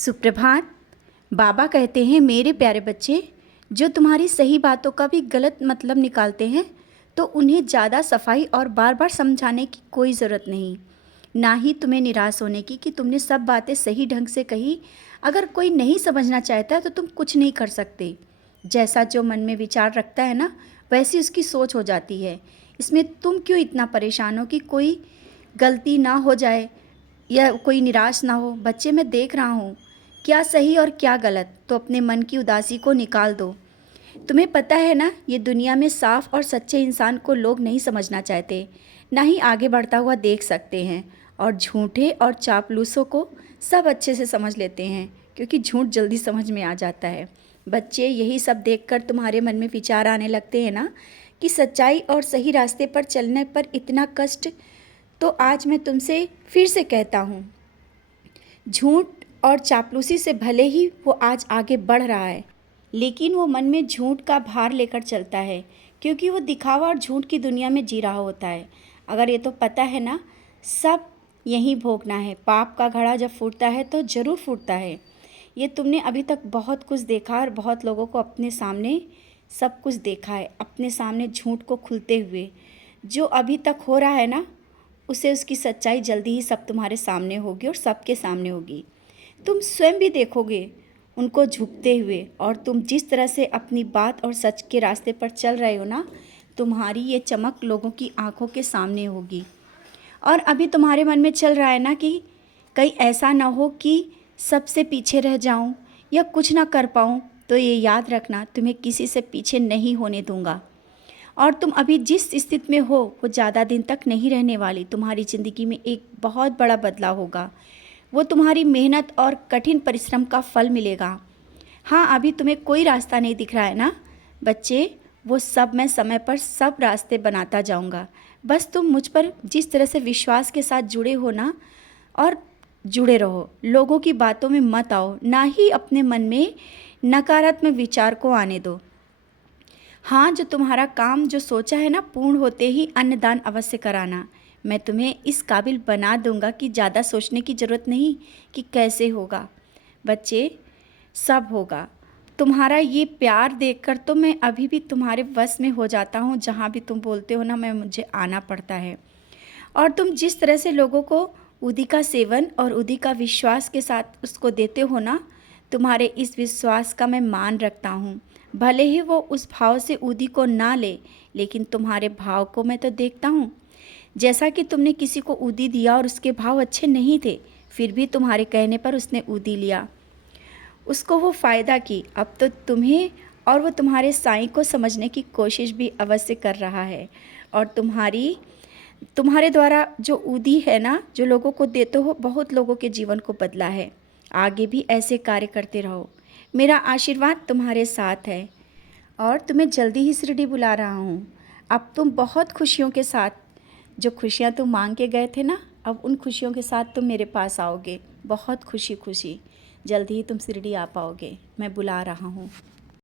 सुप्रभात। बाबा कहते हैं, मेरे प्यारे बच्चे, जो तुम्हारी सही बातों का भी गलत मतलब निकालते हैं तो उन्हें ज़्यादा सफाई और बार बार समझाने की कोई ज़रूरत नहीं। ना ही तुम्हें निराश होने की कि तुमने सब बातें सही ढंग से कही। अगर कोई नहीं समझना चाहता तो तुम कुछ नहीं कर सकते। जैसा जो मन में विचार रखता है ना, वैसी उसकी सोच हो जाती है। इसमें तुम क्यों इतना परेशान हो कि कोई गलती ना हो जाए या कोई निराश ना हो। बच्चे, मैं देख रहा हूँ क्या सही और क्या गलत, तो अपने मन की उदासी को निकाल दो। तुम्हें पता है ना, ये दुनिया में साफ और सच्चे इंसान को लोग नहीं समझना चाहते, ना ही आगे बढ़ता हुआ देख सकते हैं। और झूठे और चापलूसों को सब अच्छे से समझ लेते हैं, क्योंकि झूठ जल्दी समझ में आ जाता है। बच्चे, यही सब देखकर तुम्हारे मन में विचार आने लगते हैं ना कि सच्चाई और सही रास्ते पर चलने पर इतना कष्ट। तो आज मैं तुमसे फिर से कहता हूँ, झूठ और चापलूसी से भले ही वो आज आगे बढ़ रहा है, लेकिन वो मन में झूठ का भार लेकर चलता है, क्योंकि वो दिखावा और झूठ की दुनिया में जी रहा होता है। अगर ये तो पता है ना, सब यहीं भोगना है। पाप का घड़ा जब फूटता है तो ज़रूर फूटता है। ये तुमने अभी तक बहुत कुछ देखा और बहुत लोगों को अपने सामने सब कुछ देखा है, अपने सामने झूठ को खुलते हुए। जो अभी तक हो रहा है ना, उसे उसकी सच्चाई जल्दी ही सब तुम्हारे सामने होगी और सबके सामने होगी। तुम स्वयं भी देखोगे उनको झुकते हुए। और तुम जिस तरह से अपनी बात और सच के रास्ते पर चल रहे हो ना, तुम्हारी ये चमक लोगों की आंखों के सामने होगी। और अभी तुम्हारे मन में चल रहा है ना कि कहीं ऐसा ना हो कि सबसे पीछे रह जाऊं या कुछ ना कर पाऊं, तो ये याद रखना, तुम्हें किसी से पीछे नहीं होने दूंगा। और तुम अभी जिस स्थिति में हो वो ज़्यादा दिन तक नहीं रहने वाली। तुम्हारी ज़िंदगी में एक बहुत बड़ा बदलाव होगा। वो तुम्हारी मेहनत और कठिन परिश्रम का फल मिलेगा। हाँ, अभी तुम्हें कोई रास्ता नहीं दिख रहा है ना बच्चे, वो सब मैं समय पर सब रास्ते बनाता जाऊंगा। बस तुम मुझ पर जिस तरह से विश्वास के साथ जुड़े हो ना, और जुड़े रहो। लोगों की बातों में मत आओ, ना ही अपने मन में नकारात्मक विचार को आने दो। हाँ, जो तुम्हारा काम जो सोचा है ना, पूर्ण होते ही अन्नदान अवश्य कराना। मैं तुम्हें इस काबिल बना दूंगा कि ज़्यादा सोचने की ज़रूरत नहीं कि कैसे होगा। बच्चे, सब होगा। तुम्हारा ये प्यार देखकर तो मैं अभी भी तुम्हारे वश में हो जाता हूँ। जहाँ भी तुम बोलते हो ना, मैं मुझे आना पड़ता है। और तुम जिस तरह से लोगों को उदी का सेवन और उदी का विश्वास के साथ उसको देते हो ना, तुम्हारे इस विश्वास का मैं मान रखता हूँ। भले ही वो उस भाव से उदी को ना ले, लेकिन तुम्हारे भाव को मैं तो देखता हूँ। जैसा कि तुमने किसी को उदी दिया और उसके भाव अच्छे नहीं थे, फिर भी तुम्हारे कहने पर उसने उदी लिया, उसको वो फ़ायदा की। अब तो तुम्हें और वो तुम्हारे साईं को समझने की कोशिश भी अवश्य कर रहा है। और तुम्हारे द्वारा जो उदी है ना, जो लोगों को देते हो, बहुत लोगों के जीवन को बदला है। आगे भी ऐसे कार्य करते रहो। मेरा आशीर्वाद तुम्हारे साथ है और तुम्हें जल्दी ही शिरडी बुला रहा हूँ। अब तुम बहुत खुशियों के साथ, जो खुशियाँ तुम मांग के गए थे ना, अब उन खुशियों के साथ तुम मेरे पास आओगे। बहुत खुशी खुशी जल्दी ही तुम शिरडी आ पाओगे। मैं बुला रहा हूँ।